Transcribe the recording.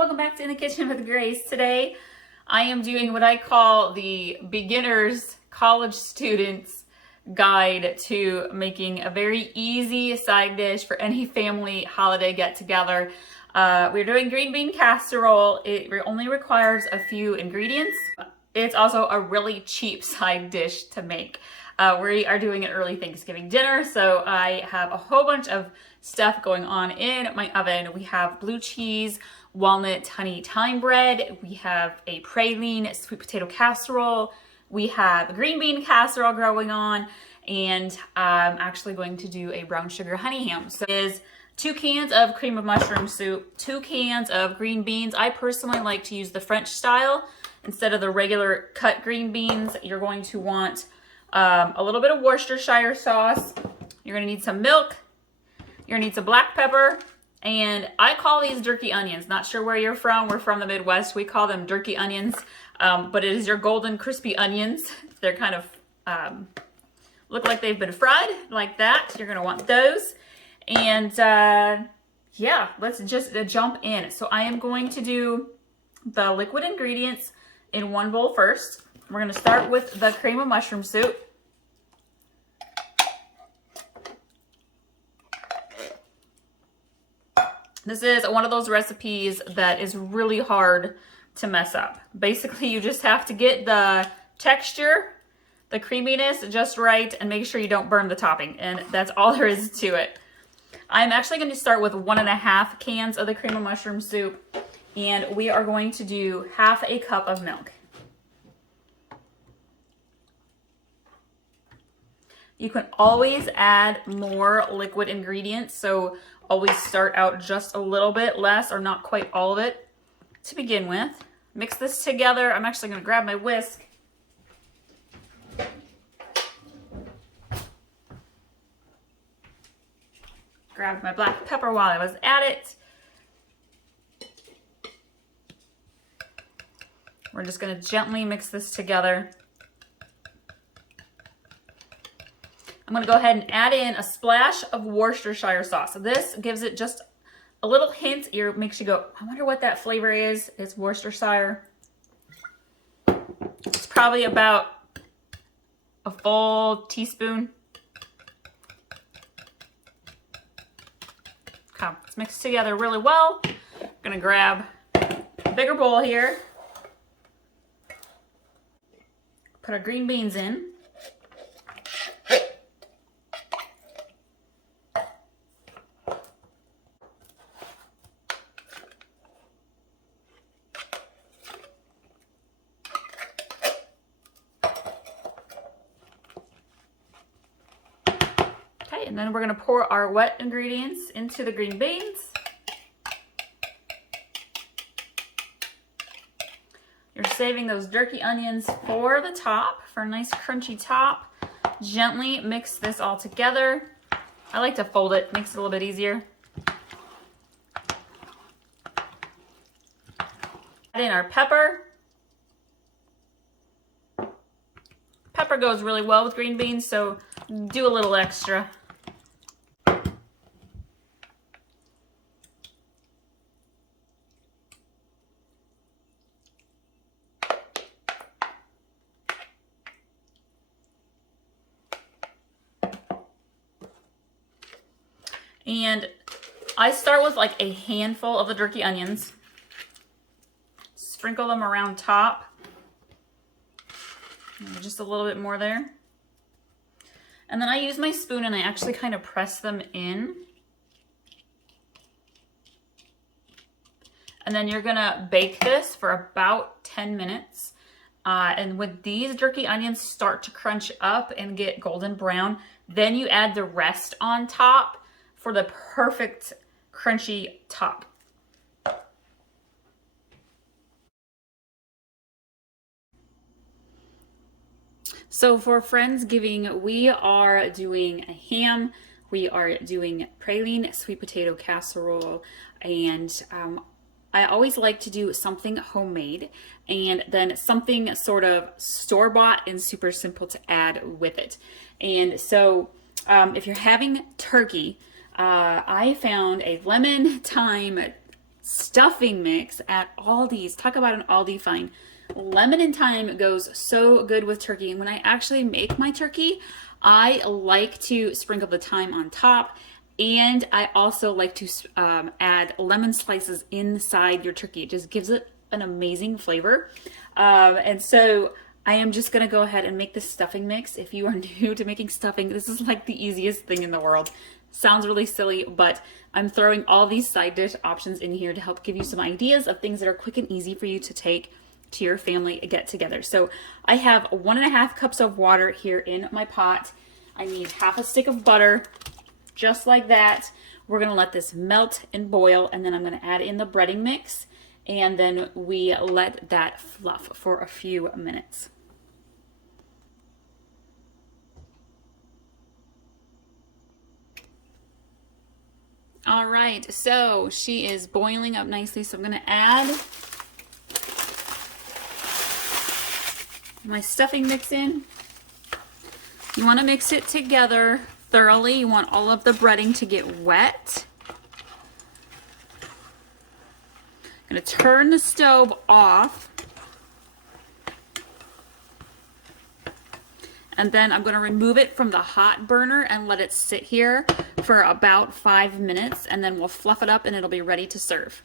Welcome back to In the Kitchen with Grace. Today I am doing what I call the beginner's college student's guide to making a very easy side dish for any family holiday get together. We're doing green bean casserole. It only requires a few ingredients. It's also a really cheap side dish to make. We are doing an early Thanksgiving dinner, so I have a whole bunch of stuff going on in my oven. We have blue cheese, walnut, honey, thyme bread. We have a praline sweet potato casserole. We have a green bean casserole going on, and I'm actually going to do a brown sugar honey ham. So it is 2 cans of cream of mushroom soup, 2 cans of green beans. I personally like to use the French style instead of the regular cut green beans. You're going to want a little bit of Worcestershire sauce. You're gonna need some milk. You're gonna need some black pepper. And I call these derky onions. Not sure where you're from. We're from the Midwest. We call them derky onions. But it is your golden crispy onions. They're kind of look like they've been fried like that. You're gonna want those. And yeah, let's just jump in. So I am going to do the liquid ingredients in one bowl first. We're gonna start with the cream of mushroom soup. This is one of those recipes that is really hard to mess up. Basically, you just have to get the texture, the creaminess just right, and make sure you don't burn the topping. And that's all there is to it. I'm actually going to start with 1.5 cans of the cream of mushroom soup, and we are going to do 1/2 cup of milk. You can always add more liquid ingredients, so always start out just a little bit less or not quite all of it to begin with. Mix this together. I'm actually going to grab my whisk. Grab my black pepper while I was at it. We're just going to gently mix this together. I'm going to go ahead and add in a splash of Worcestershire sauce. So this gives it just a little hint. It makes you go, I wonder what that flavor is. It's Worcestershire. It's probably about a full teaspoon. Okay, it's mixed together really well. I'm going to grab a bigger bowl here. Put our green beans in. And then we're going to pour our wet ingredients into the green beans. You're saving those derky onions for the top, for a nice crunchy top. Gently mix this all together. I like to fold it, makes it a little bit easier. Add in our pepper. Pepper goes really well with green beans, so do a little extra. And I start with like a handful of the derky onions. Sprinkle them around top. And just a little bit more there. And then I use my spoon and I actually kind of press them in. And then you're gonna bake this for about 10 minutes. And when these derky onions start to crunch up and get golden brown, then you add the rest on top for the perfect crunchy top. So for Friendsgiving, we are doing a ham, we are doing praline sweet potato casserole, and I always like to do something homemade and then something sort of store-bought and super simple to add with it. And so if you're having turkey, I found a lemon, thyme, stuffing mix at Aldi's. Talk about an Aldi find. Lemon and thyme goes so good with turkey. And when I actually make my turkey, I like to sprinkle the thyme on top. And I also like to add lemon slices inside your turkey. It just gives it an amazing flavor. And so I am just gonna go ahead and make this stuffing mix. If you are new to making stuffing, this is like the easiest thing in the world. Sounds really silly, but I'm throwing all these side dish options in here to help give you some ideas of things that are quick and easy for you to take to your family get together. So I have 1.5 cups of water here in my pot. I need half a stick of butter, just like that. We're gonna let this melt and boil, and then I'm gonna add in the breading mix, and then we let that fluff for a few minutes. All right, so she is boiling up nicely, so I'm gonna add my stuffing mix in. You wanna mix it together thoroughly. You want all of the breading to get wet. I'm gonna turn the stove off. And then I'm gonna remove it from the hot burner and let it sit here for about 5 minutes, and then we'll fluff it up and it'll be ready to serve.